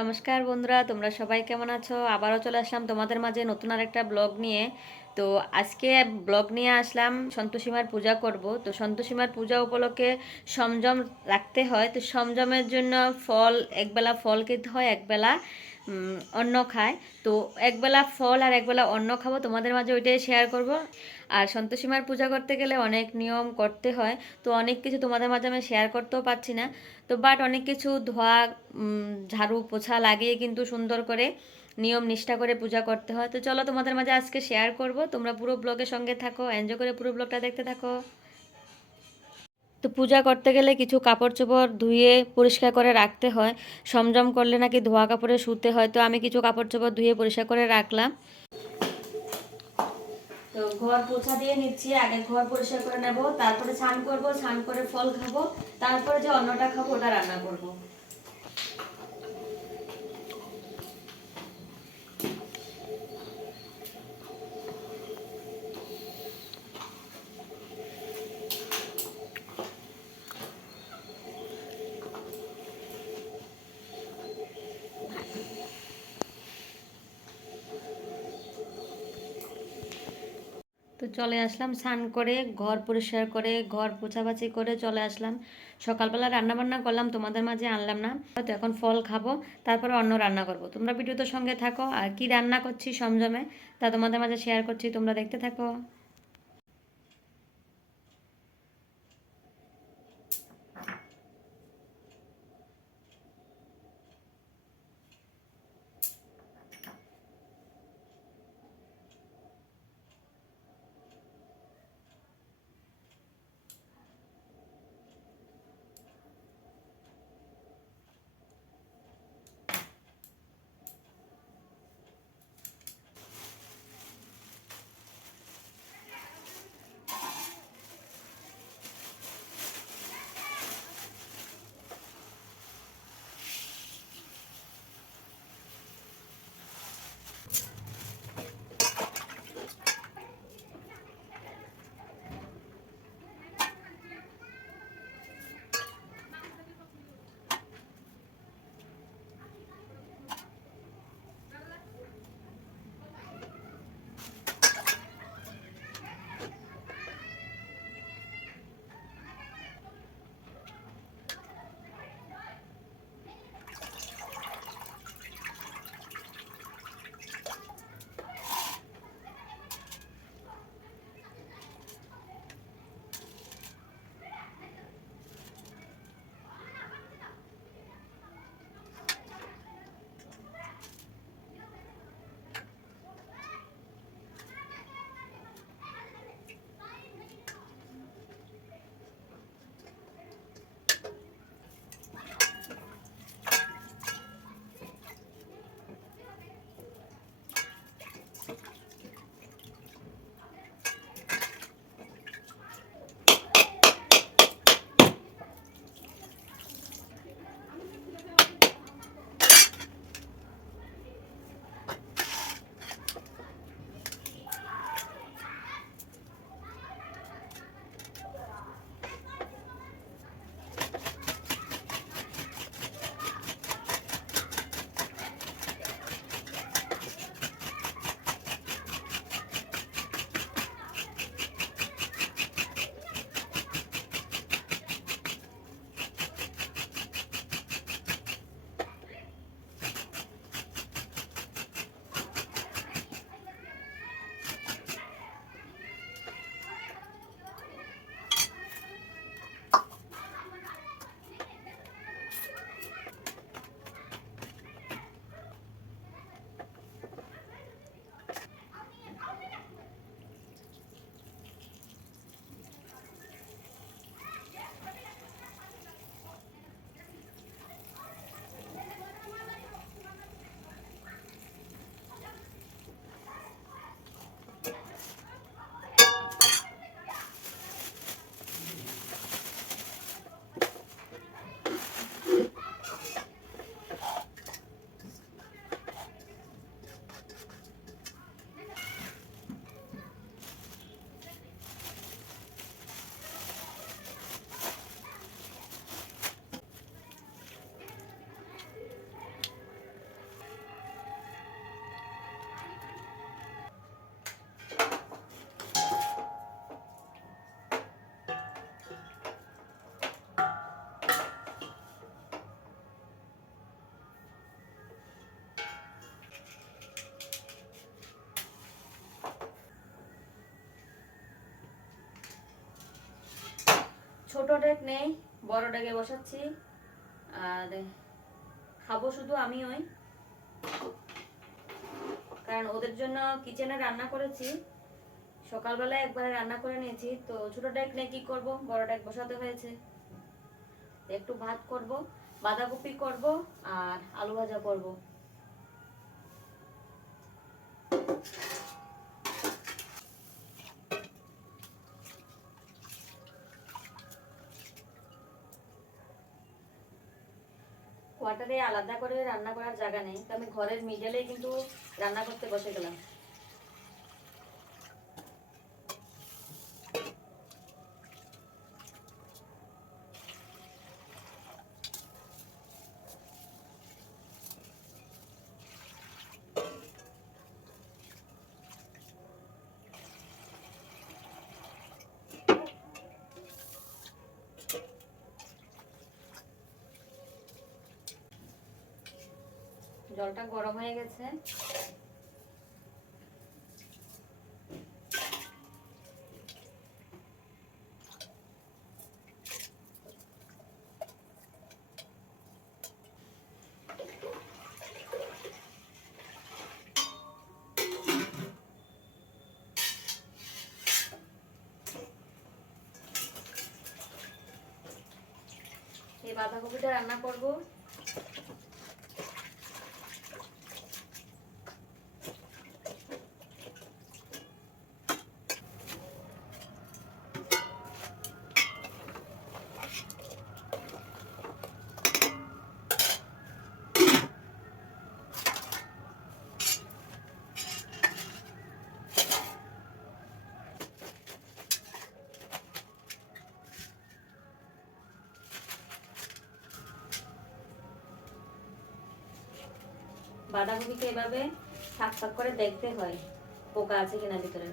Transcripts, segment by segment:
নমস্কার বন্ধুরা, তোমরা সবাই কেমন আছো? আবারও চলে আসলাম তোমাদের মাঝে নতুন আরেকটা ব্লগ নিয়ে। তো আজকে ব্লগ নিয়ে আসলাম সন্তোষীমার পূজা করব। তো সন্তোষীমার পূজা উপলক্ষে সংযম রাখতে হয়। তো সংযমের জন্য ফল, একবেলা ফল খেতে হয়, একবেলা অন্ন খায়। তো একবেলা ফল আর একবেলা অন্ন খাবো, তোমাদের মাঝে ওইটাই শেয়ার করব। আর সন্তোষীমার পূজা করতে গেলে অনেক নিয়ম করতে হয়। তো অনেক কিছু তোমাদের মাঝে আমি শেয়ার করতেও পারছি না। তো বাট অনেক কিছু ধোয়া, ঝাড়ু পোছা লাগিয়ে কিন্তু সুন্দর করে নিয়ম নিষ্ঠা করে পূজা করতে হয়। তো চলো তোমাদের মাঝে আজকে শেয়ার করব, তোমরা পুরো ব্লগের সঙ্গে থাকো, এনজয় করে পুরো ব্লগটা দেখতে থাকো। তো পূজা করতে গেলে কিছু কাপড় চোপড় ধুয়ে পরিষ্কার করে রাখতে হয়। সংযম করলে নাকি ধোয়া কাপড়ে শুতে হয়। তো আমি কিছু কাপড় চোপড় ধুয়ে পরিষ্কার করে রাখলাম। তো ঘর পোছা দিয়ে নিচ্ছি, আগে ঘর পরিষ্কার করে নেব, তারপরে স্নান করব, স্নান করে ফল খাবো, তারপরে যে অন্নটা খাবো ওটা রান্না করব। তো চলে আসলাম স্নান করে, ঘর পরিষ্কার করে, ঘর পোছাপাছি করে চলে আসলাম। সকালবেলা রান্না বান্না করলাম, তোমাদের মাঝে আনলাম না। তো এখন ফল খাবো, তারপরে অন্য রান্না করব। তোমরা ভিডিওতে সঙ্গে থাকো, আর কি রান্না করছি সংযমে তা তোমাদের মাঝে শেয়ার করছি, তোমরা দেখতে থাকো। ছোট ডেক নেই, বড় ডেকে বসাচ্ছি। আর খাবো শুধু আমি ওই, কারণ ওদের জন্য কিচেনে রান্না করেছি, সকালবেলায় একবারে রান্না করে নিয়েছি। তো ছোট ডেক নিয়ে কি করব, বড় ডেক বসাতে হয়েছে। একটু ভাত করব, বাঁধাকপি করব, আর আলু ভাজা করব। কোয়ার্টারে আলাদা করে রান্না করার জায়গা নেই, তো আমি ঘরের মিডলে কিন্তু রান্না করতে বসে গেলাম। জলটা গরম হয়ে গেছে। এই বাঁধাকপিটা রান্না করব। বাঁধাকপিকে এভাবে ফাঁক ফাঁক করে দেখতে হয় পোকা আছে কিনা ভিতরে।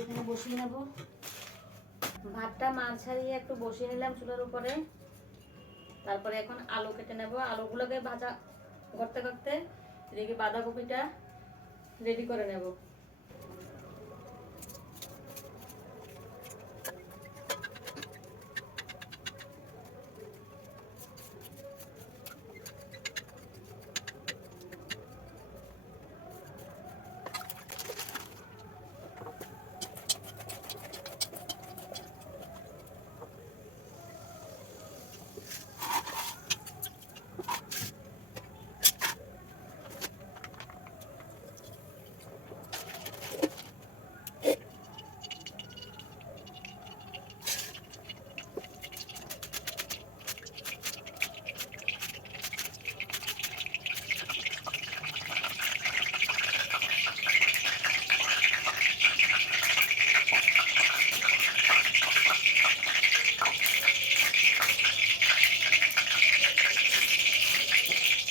এখানে বসিয়ে নেব ভাতটা, মাছ ছাড়িয়ে একটু বসিয়ে নিলাম চুলার উপরে। তারপরে এখন আলু কেটে নেব, আলুগুলোকে ভাজা করতে করতে এদিকে বাঁধাকপিটা রেডি করে নেব।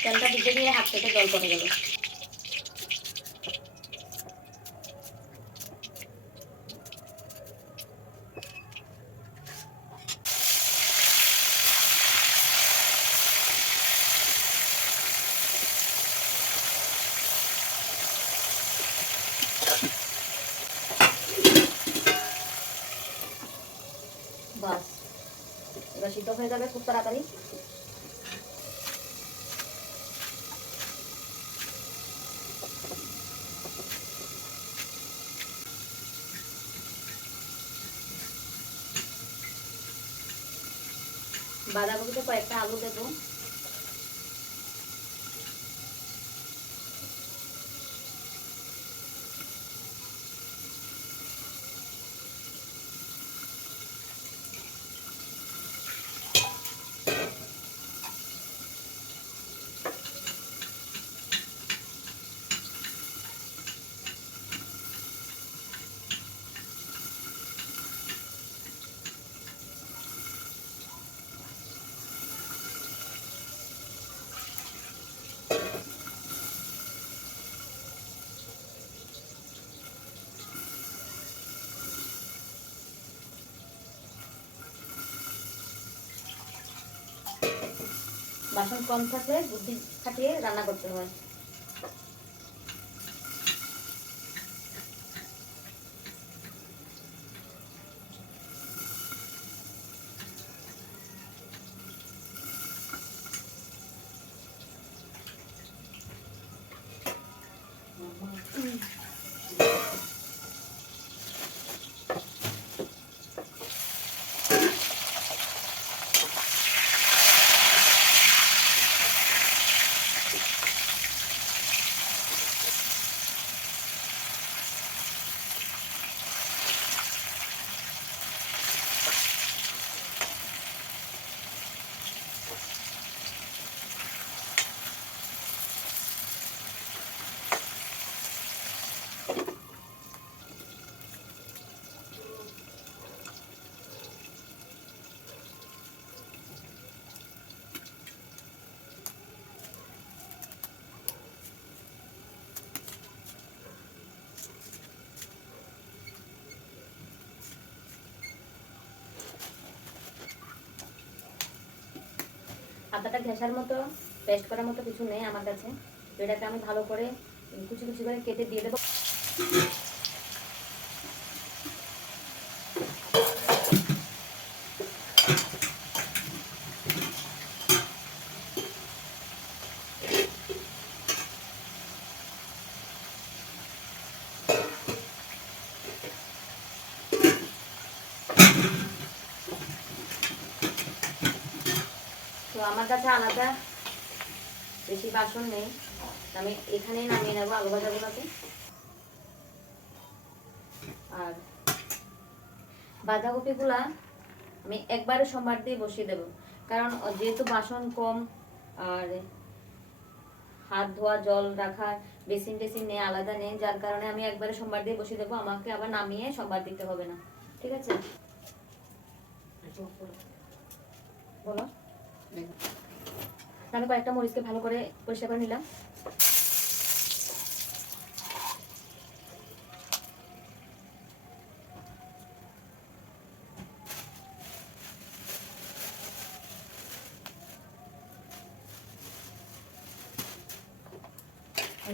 তেলটা ভিজে দিয়ে হাত থেকে জল পড়ে গেল। বাস এবার সিদ্ধ হয়ে যাবে খুব তাড়াতাড়ি। বাঁধাকপিতে কয়েকটা আলু দেবো। বাসন কম থাকলে বুদ্ধি খাটিয়ে রান্না করতে হয়। আদাটা ঘেঁষার মতো পেস্ট করার মতো কিছু নেই আমার কাছে, তো এটাকে আমি ভালো করে কুচি কুচি করে কেটে দিয়ে দেবো। তো আমার কাছে আলাদা বেশি বাসন নেই, আমি এখানেই নামিয়ে নেবো আলু ভাজাগুলোকে। আর বাঁধাকপিগুলা আমি একবারে সম্বার দিয়ে বসিয়ে দেবো, কারণ যেহেতু বাসন কম আর হাত ধোয়া জল রাখার বেসিন টেসিন নেই, আলাদা নেই, যার কারণে আমি একবারে সম্বার দিয়ে বসিয়ে দেবো, আমাকে আবার নামিয়ে সম্বার দিতে হবে না। ঠিক আছে, বলো। আমি কয়েকটা মরিচকে ভালো করে পরিষ্কার করে নিলাম।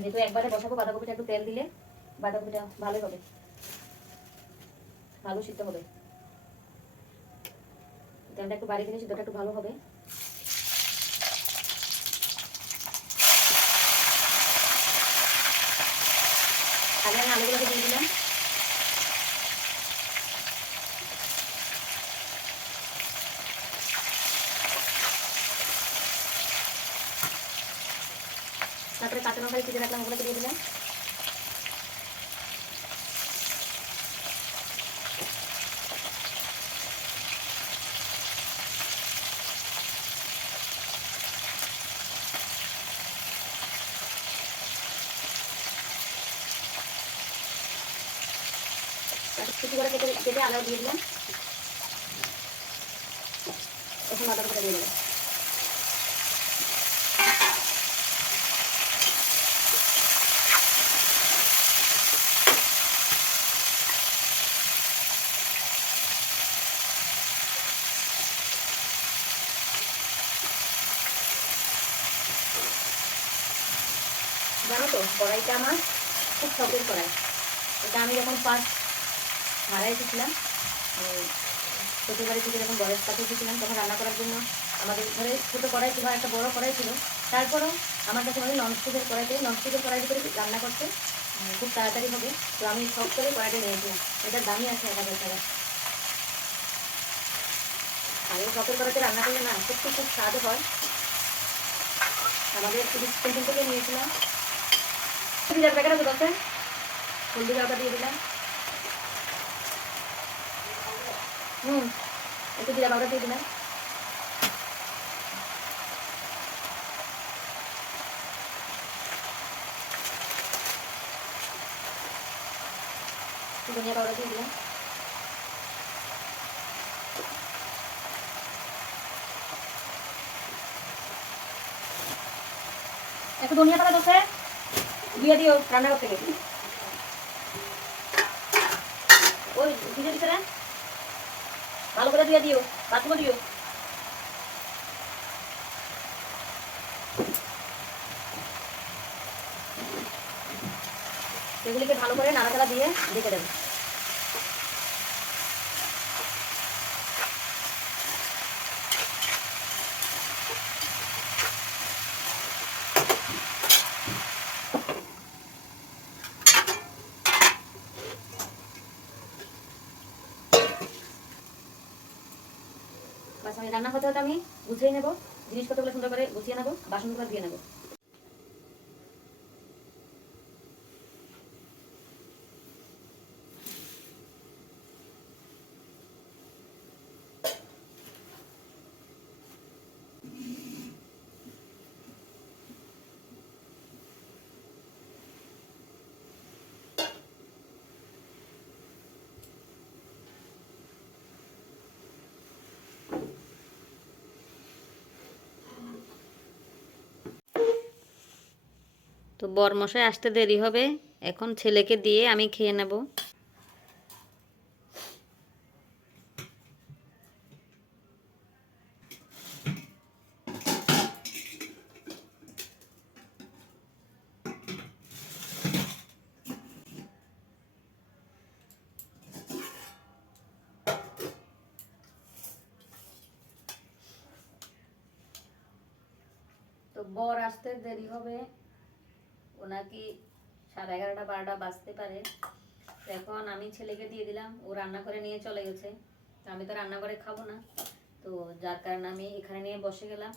যেহেতু একবারে বসাবো, বাঁধাকপিটা একটু তেল দিলে বাঁধাকপিটা ভালোই হবে, ভালো সিদ্ধ হবে। তেলটা একটু বাড়িয়ে দিলে সিদ্ধটা একটু ভালো হবে। আগে আমি আলুগুলোকে দিয়ে দিলাম। তারপরে কাঁচা লঙ্কা কেটে রাখলাম, ওগুলোকে দিয়ে দিলাম। কুচি করে কেটে কেটে আলু দিয়ে দিলাম। এখন বাঁধাকপিটা দিয়ে দিলাম। জানো তো কড়াইটা আমার খুব শখের কড়াই। এটা আমি যখন ফার্স্ট ভাড়া এসেছিলাম, শ্বশুর বাড়ি থেকে যখন বরের কাছে এসেছিলাম, তখন রান্না করার জন্য আমাদের ঘরে ছোটো কড়াই ছিল, একটা বড় কড়াই ছিল। তারপরও আমার কাছে আমাদের ননস্টিকের কড়াইতে করে রান্না করতে খুব তাড়াতাড়ি হবে, তো আমি শখ করে কড়াইটা নিয়েছিলাম। এটার দামই আছে 1000 টাকা। আর এই শখের কড়াইতে রান্না করলে না সত্যি খুব স্বাদ হয়। আমাদের স্টেশন থেকে নিয়েছিলাম। জিরার প্যাকেট আছে 10-এর, হলদি গাওটা দিয়ে দিলাম। একটু জিরা পাউডার দিয়ে দিলাম। ধনিয়া পাউডার দিয়ে দিলাম। একটু ধনিয়া পাতা দোষে দিয়ে দিও রান্না করতে গেলে। ওই ভিজে দিতে না, ভালো করে দিয়ে দিও, বাথরুমে দিও। ভালো করে নাড়াচাড়া দিয়ে ঢেকে দেবো। বাস আমি রান্না করতে হতে আমি গুছিয়ে নেবো, জিনিসপত্রগুলো সুন্দর করে গুছিয়ে নেবো, বাসনগুলো ধুয়ে নেবো। তো বরমশাই আসতে দেরি হবে, এখন ছেলেকে দিয়ে আমি খেয়ে নেব। তো বর আসতে দেরি হবে, ওনাকে 11:30-12টা বাজতে পারে। এখন আমি ছেলেকে দিয়ে দিলাম, ও রান্না করে নিয়ে চলে গেছে। আমি তো রান্না করে খাবো না, তো যার কারণে আমি এখানে নিয়ে বসে গেলাম।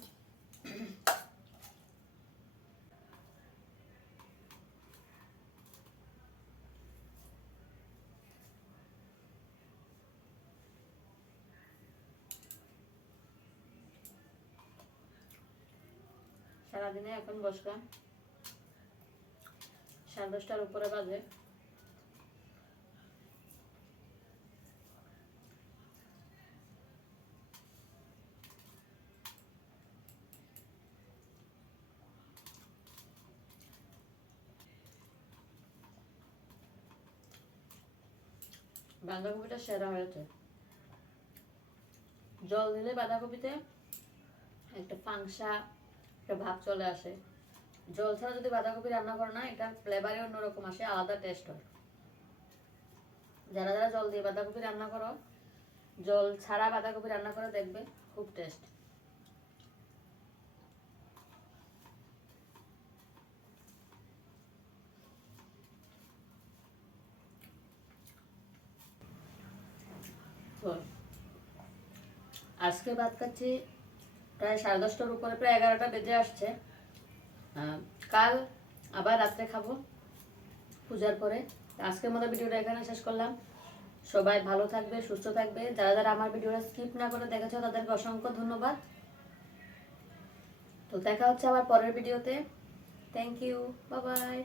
সারাদিনে এখন বসলাম, 10:30টার উপরে বাজে। বাঁধাকপিটা সেরা হয়েছে। জল দিলে বাঁধাকপিতে একটা পাংশা একটা ভাব চলে আসে। জল ছাড়া যদি বাঁধাকপি রান্না করো না, এটা ফ্লেভারে অন্যরকম আসে, আলাদা টেস্ট হয়। যারা যারা জল দিয়ে বাঁধাকপি রান্না করো, জল ছাড়া বাঁধাকপি রান্না করে দেখবে, খুব টেস্ট। আজকে ভাত খাচ্ছি প্রায় 10:30টার উপরে, প্রায় 11টা বেজে আসছে। কাল আবার রাত্রে খাবো পূজার পরে। আজকের মতো ভিডিওটা এখানে শেষ করলাম। সবাই ভালো থাকবে, সুস্থ থাকবে। যারা যারা আমার ভিডিওটা স্কিপ না করে দেখেছো তাদেরকে অসংখ্য ধন্যবাদ। তো দেখা হচ্ছে আবার পরের ভিডিওতে। Thank you, bye by.